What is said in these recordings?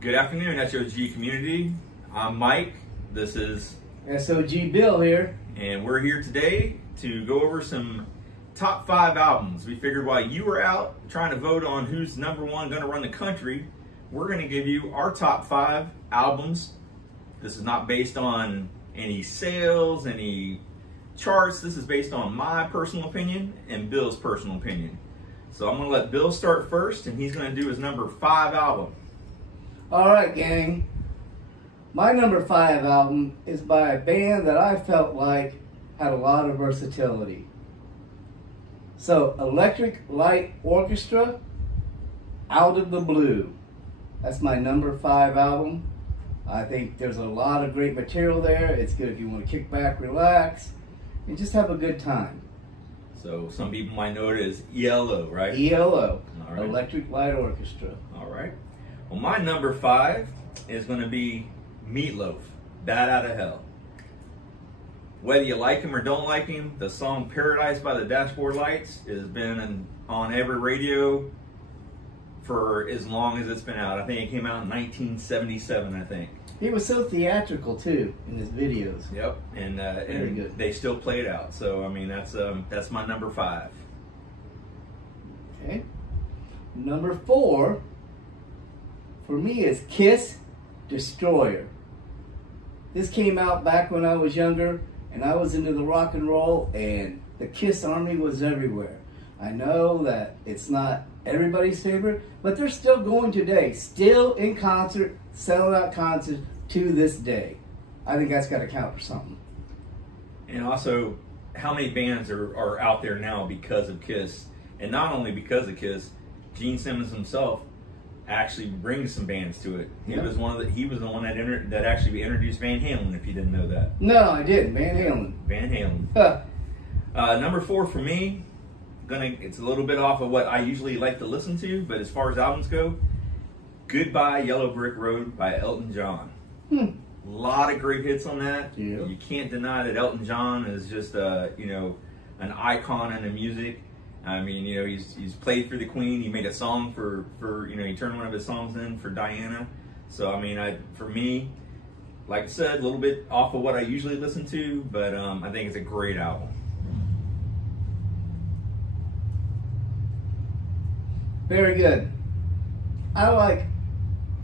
Good afternoon, SOG community. I'm Mike. This is SOG Bill here. And we're here today to go over some top 5 albums. We figured while you were out trying to vote on who's number 1 going to run the country, we're going to give you our top 5 albums. This is not based on any sales, any charts. This is based on my personal opinion and Bill's personal opinion. So I'm going to let Bill start first, and he's going to do his number 5 album. All right, gang. My number 5 album is by a band that I felt like had a lot of versatility. So, Electric Light Orchestra, Out of the Blue. That's my number 5 album. I think there's a lot of great material there. It's good if you want to kick back, relax, and just have a good time. So some people might know it as ELO, right? ELO, All right. Electric Light Orchestra. All right. Well, my number 5 is going to be Meatloaf, Bat Out of Hell. Whether you like him or don't like him, the song Paradise by the Dashboard Lights has been on every radio for as long as it's been out. I think it came out in 1977, I think. He was so theatrical too in his videos. Yep, and Very good. They still play it out. So I mean, that's my number 5. Okay. Number 4 for me is Kiss, Destroyer. This came out back when I was younger and I was into the rock and roll, and the Kiss Army was everywhere. I know that it's not everybody's favorite, but they're still going today, still in concert, selling out concerts to this day. I think that's got to count for something. And also, how many bands are out there now because of Kiss? And not only because of Kiss, Gene Simmons himself actually brings some bands to it. He was the one that actually introduced Van Halen, if you didn't know that. No, I didn't. Van Halen. Van Halen. Number 4 for me, it's a little bit off of what I usually like to listen to, but as far as albums go, Goodbye Yellow Brick Road by Elton John. A lot of great hits on that. Yeah. You can't deny that Elton John is just an icon in the music. I mean, he's played for the Queen. He made a song for he turned one of his songs in for Diana. So I mean, for me, like I said, a little bit off of what I usually listen to, but I think it's a great album. Very good. I like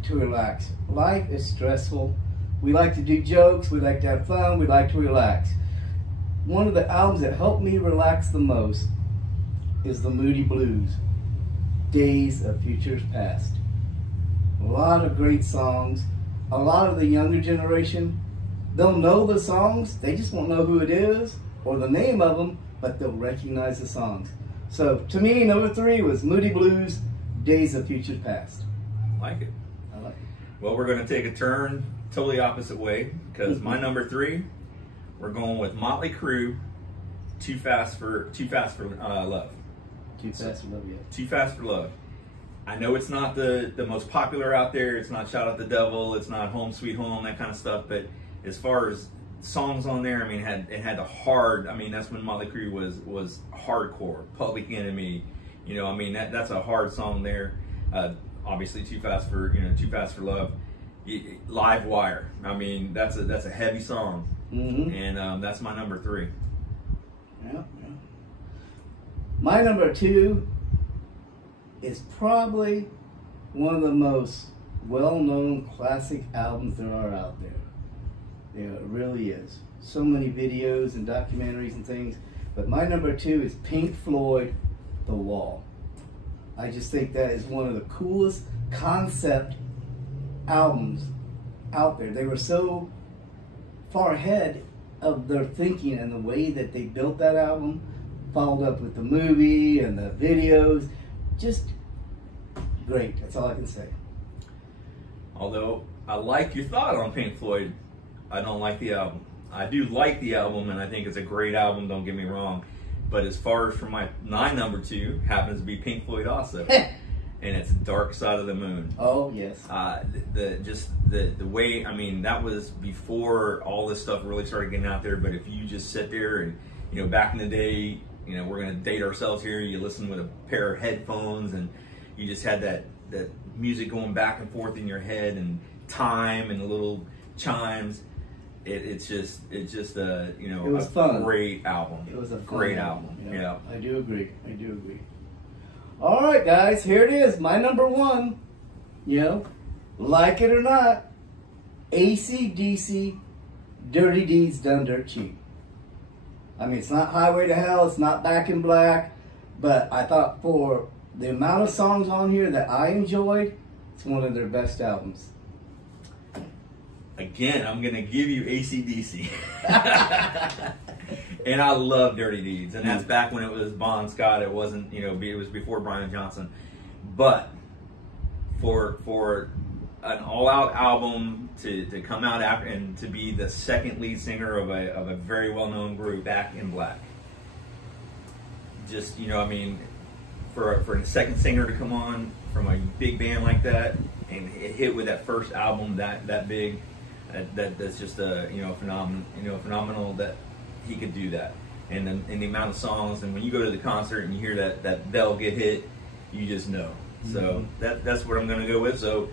to relax. Life is stressful. We like to do jokes. We like to have fun. We like to relax. One of the albums that helped me relax the most is the Moody Blues, Days of Futures Past. A lot of great songs. A lot of the younger generation, they'll know the songs. They just won't know who it is or the name of them, but they'll recognize the songs. So to me, number 3 was Moody Blues, Days of Futures Past. Like it. I like it. Well, we're going to take a turn totally opposite way, because my number 3, we're going with Motley Crue, Too Fast for Love. Too Fast for Love, yeah. Too Fast for Love. I know it's not the most popular out there. It's not Shout at the Devil. It's not Home Sweet Home, that kind of stuff. But as far as songs on there, I mean, it had the hard. I mean, that's when Motley Crue was hardcore. Public Enemy. I mean, that's a hard song there. Obviously, Too Fast for Love. Live Wire. I mean, that's a heavy song, and that's my number 3. Yeah. My number 2 is probably one of the most well-known classic albums there are out there. Yeah, it really is. So many videos and documentaries and things. But my number 2 is Pink Floyd, The Wall. I just think that is one of the coolest concept albums out there. They were so far ahead of their thinking and the way that they built that album, followed up with the movie and the videos. Just great. That's all I can say. Although I like your thought on Pink Floyd, I don't like the album. I do like the album, and I think it's a great album, don't get me wrong. But as far as for my number 2, happens to be Pink Floyd also. And it's Dark Side of the Moon. Oh, yes. The way, I mean, that was before all this stuff really started getting out there. But if you just sit there and, back in the day, we're going to date ourselves here. You listen with a pair of headphones and you just had that that music going back and forth in your head, and time and the little chimes. It's just a it was fun. Great album. It was a great album. Yeah. I do agree. All right, guys, here it is. My number one. Like it or not, AC/DC, Dirty Deeds Done Dirt Cheap. I mean, it's not Highway to Hell, it's not Back in Black, but I thought for the amount of songs on here that I enjoyed, it's one of their best albums. Again, I'm gonna give you AC/DC. And I love Dirty Deeds, and that's back when it was Bon Scott. It wasn't, it was before Brian Johnson. But for an all-out album to come out after and to be the second lead singer of a very well-known group, Back in Black. Just for a second singer to come on from a big band like that and hit with that first album that big, that's just a phenomenal that he could do that, and the amount of songs, and when you go to the concert and you hear that bell get hit, you just know. So that's what I'm going to go with. So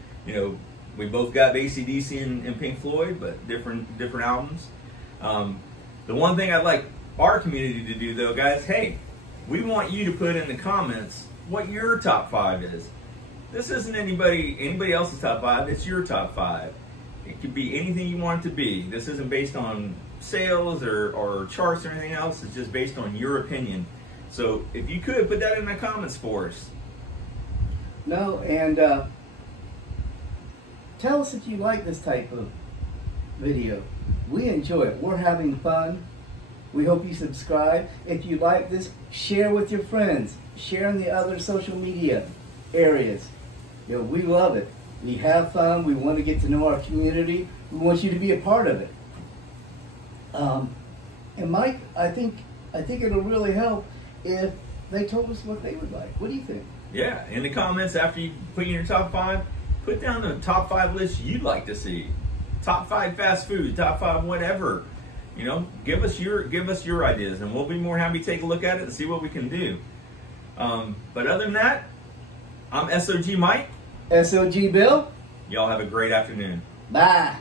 we both got AC/DC and Pink Floyd, but different albums. The one thing I'd like our community to do, though, guys, hey, we want you to put in the comments what your top 5 is. This isn't anybody else's top 5. It's your top 5. It could be anything you want it to be. This isn't based on sales or charts or anything else. It's just based on your opinion. So if you could put that in the comments for us. No, and tell us if you like this type of video. We enjoy it. We're having fun. We hope you subscribe. If you like this, share with your friends. Share in the other social media areas. We love it. We have fun. We want to get to know our community. We want you to be a part of it. And Mike, I think it'll really help if they told us what they would like. What do you think? Yeah, in the comments after you put in your top 5, put down the top 5 list you'd like to see. Top 5 fast food, top 5 whatever. Give us your ideas, and we'll be more happy to take a look at it and see what we can do. But other than that, I'm SOG Mike. SOG Bill. Y'all have a great afternoon. Bye.